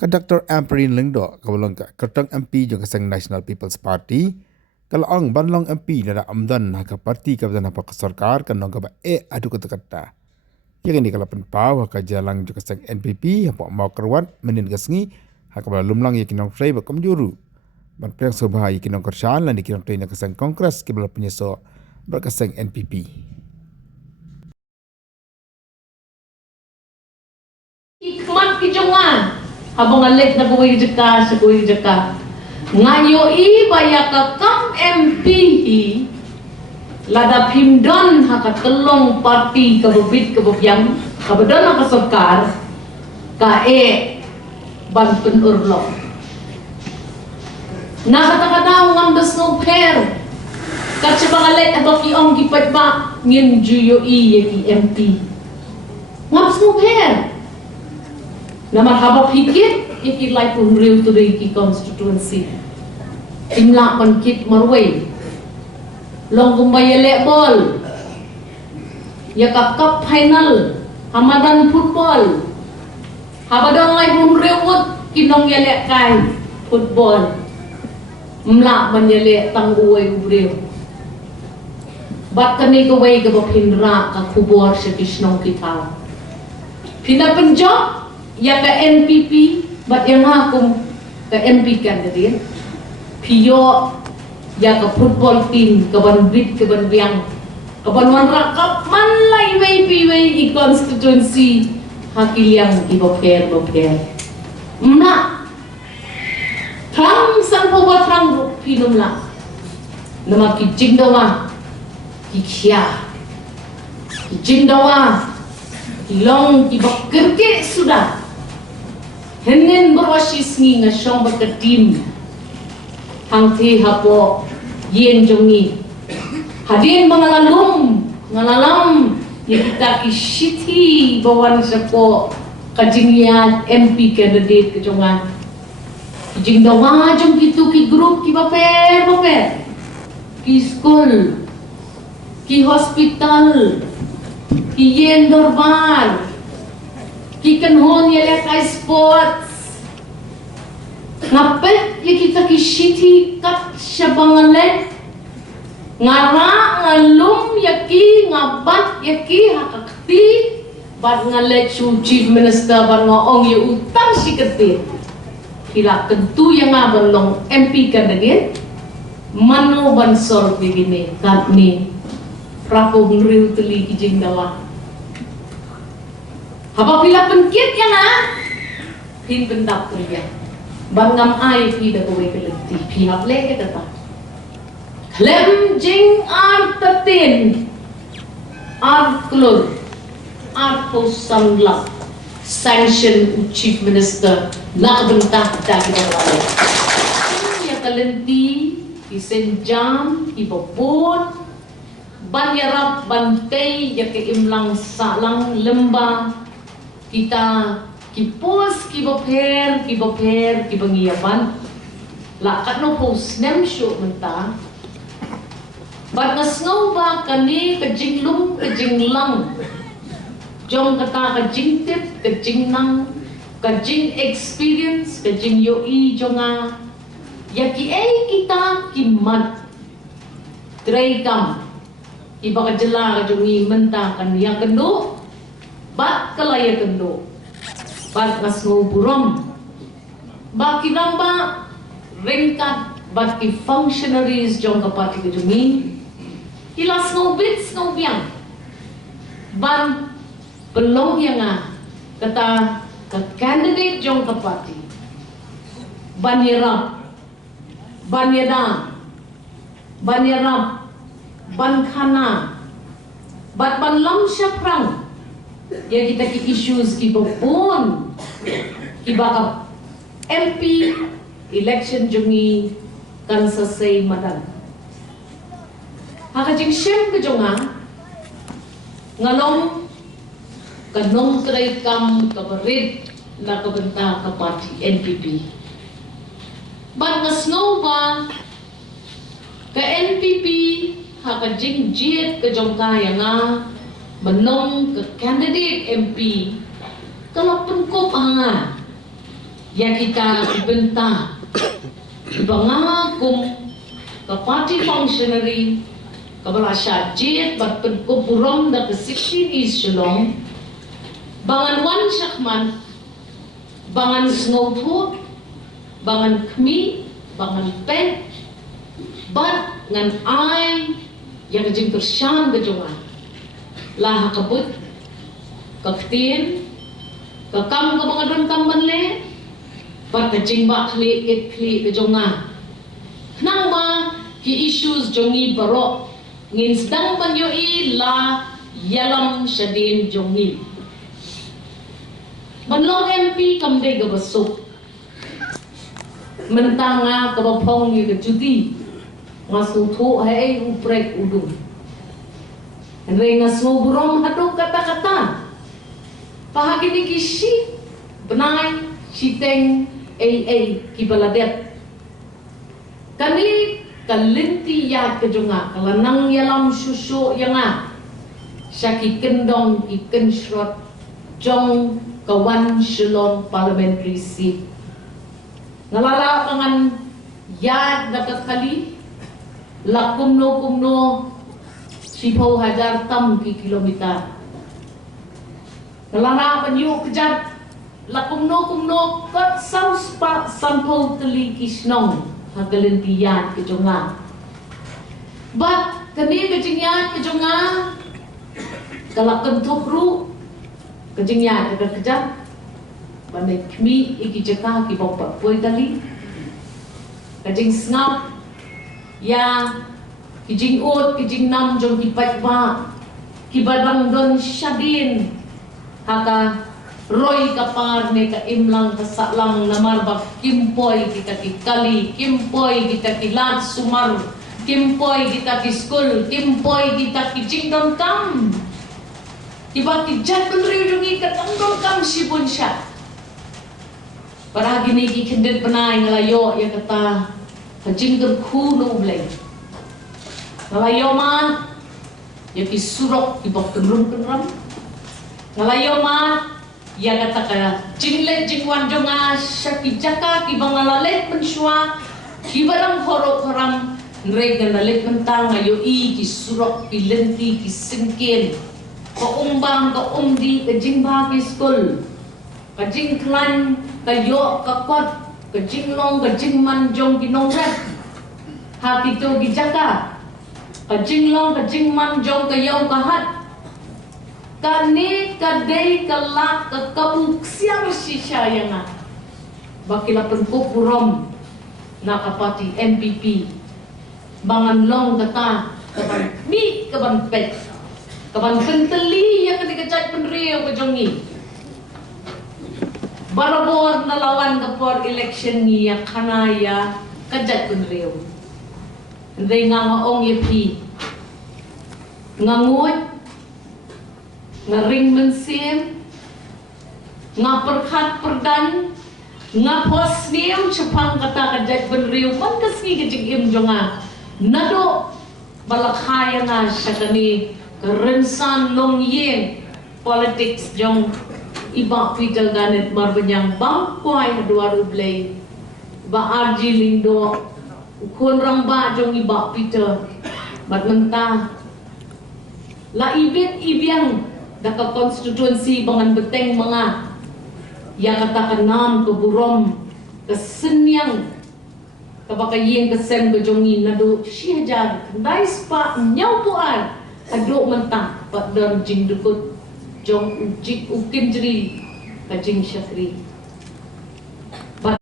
Ka Dr. Amperin Lengdo kawalang ka kertang MP jong kasang National People's Party kalau ang banlong MP nada amdan ka parti ka dan apa sarkar kan nong ka ba adu kata yang ini kalau penpau ka jalang jong kasang NPP apa mau kerwan menin gasngi ha ka lumlang yakin nong frey ba komjuru ban preng sobha yakin nong kershan lan yakin nong train kasang kongres ke bala penyeso berkasang NPP. Ikmat kijongan habang alik na kuwi jeka sa kuwi jeka ngayo ibaya ka kap MP lada pimdon haka telong parti kabubit kabubyang kabadon haka sokar ka ban penurlo nakata-kata ngam das no per katsa bangalet abak iong gipat ba ngin juyo yaki MP ngam no per na marhabak hikit ikilay pun real to the constituency imla pankit marway long kumbayele ball yakap final hamadan football habadon lay pun rewot kinong yele kai football mla manyele tang uwe ubreo bat kani kaway kabapindra ka kubor sa kisnong kitaw pinapenjok ya ke NPP bat yang hakum ke MP candidate piyo ya ke football team ke ban bid ke ban biang ke ban wan rakap man lai wei pi wei I constituency hakiliang I boker mna thang san po ba thang pinum la nama ki jingdawa ki khia ki jingdawa ki long ki bakirke sudah Henin berwasis ngi ngasong berketim hangti hapo yen jongi hadin mengalalum ngalalam ya kita kisiti bawan sapo kajingiat MP candidate kejongan kijing dawa jong gitu ki grup ki baper ki school ki hospital ki yen dorbar Kikan hon yele kai sports ngapet ya kita kisiti kat syabangale ngara ngalum yaki ngabat yaki hakakti bat ngale chief minister bat ngong ya utang siketi kila tentu yang ngabalong MP candidate mano bansor begini katni prapo ngriu teli kijing dawa apabila penkit ya na hin bentak kuya bangam ai pi da kowe keleti pihak leke tata klem jing artatin arklur arpo samla sanction chief minister nak bentak kita wala ya kalenti isenjam ibobot banyarap bantay ya ke imlang salang lembah kita kipos kiboper kibangiyapan lakat no post nem show menta bat ngasngaw ba kani kajinglum kajinglang jong kata kajingtip kajingnang kajing experience kajing yoi jonga yaki kita kimat tray kam iba kajela kajongi menta kan yang kendo bat kalaya kendo bat ngasngaw burom baki namba ringkat baki functionaries jong kapati kajongi hilas no bits no biang ban pelong yang kata ke candidate jong kapati banyerap banyedam banyerap bankhana bat banlam syaprang ya kita ki issues ki bopon ki baka MP election jungi kan sasay madan haka jing shem ke jonga ngalong kanong kray kam kabarid na kabenta ka party NPP ban ngasno ba ka NPP haka jing jiet ke jong kaya nga menong ke candidate MP kalau pengkop hanga yang kita bentang bangagum ke party functionary kabala syajit bat penkuburom da ke 16 East Shillong bangan wan syakman bangan snowput bangan kmi bangan pen bat ngan ai yang jing bersyan bejongan lah kabut kaktin kakam ka bangadon kamban le bat jing ba kli it kli bejongan nang ma ki issues jongi barok ngin sedang panjoi la yalam syadin jongi Banlong MP kamde ga basuk mentanga ka bapong ni ka cuti ngasu thu hai uprek udung Henry ngasu burom hadu kata-kata pahagi ni kishi benai siteng ki baladet kami kalinti ya kejunga kalanang yalam susu yang syaki kendong ikan shrot jong kawan Shillong parliamentary seat ngalala pangan yad dapat kali lakumno 10,000 tam ki kilometer ngalala panyu kejat lakumno kot saus pa sampul teli kisnong hagalentiyan kejunga but kani kejingyan kejunga kalakan tukru kejingnya ada kejap bandai kmi iki jeka ki bapak poi tali kejing snap ya kejing ut kejing nam jong ki patba ki badang don syadin haka roy kapar ne ka imlang ka saklang namar bak kimpoi kita ki kali kimpoi kita ki lat sumar kimpoi kita ki school kimpoi kita ki jingdon kam Tiba kijat penriu jungi katangdong kam sibun sya. Para gini ki kendet penai ngalayo ya kata kajing gerku no blay. Ngalayo man ya ki surok ki bok tenrum tenram. Ngalayo man ya kata kaya jinglet jingwan jonga syaki jaka ki bangalalet mensua ki barang horok haram nreg ngalalet mentang ayo i ki surok ki lenti ki singkin kaumbang kaumdi kajing bagi school kajing klan kayo kakot kajing long kajing manjong kinongret hakito gijaka kajing long kajing manjong kayo kahat kani kadai kalak kakabuk siang sisya yang bakila penkup burom nakapati MPP bangan long kata kaban mi kaban pet kapan kenteli yang ketika cai penriu ke jongi barabor nalawan kapor election ni yang kanaya kajat penriu ndai nga ong yepi ngangut ngaring mensim nga perkhat perdan nga posniam cepang kata kajat penriu man kasgi kejing im jonga nado balakhaya nga syakani kerensan long yen politics jong iba Peter ganet marbanyang bangkwai dua rublay ba arji lindo ukon ramba jong iba Peter bat mentah la ibit ibiang daka konstituensi bangan beteng mga ya kata kanam ke burom ke senyang kabakayeng kesen ke jongi nado syajar kendai spa nyau puan aduk mentah pak dan jing dukut jong ujik ukin jeri kajing syakri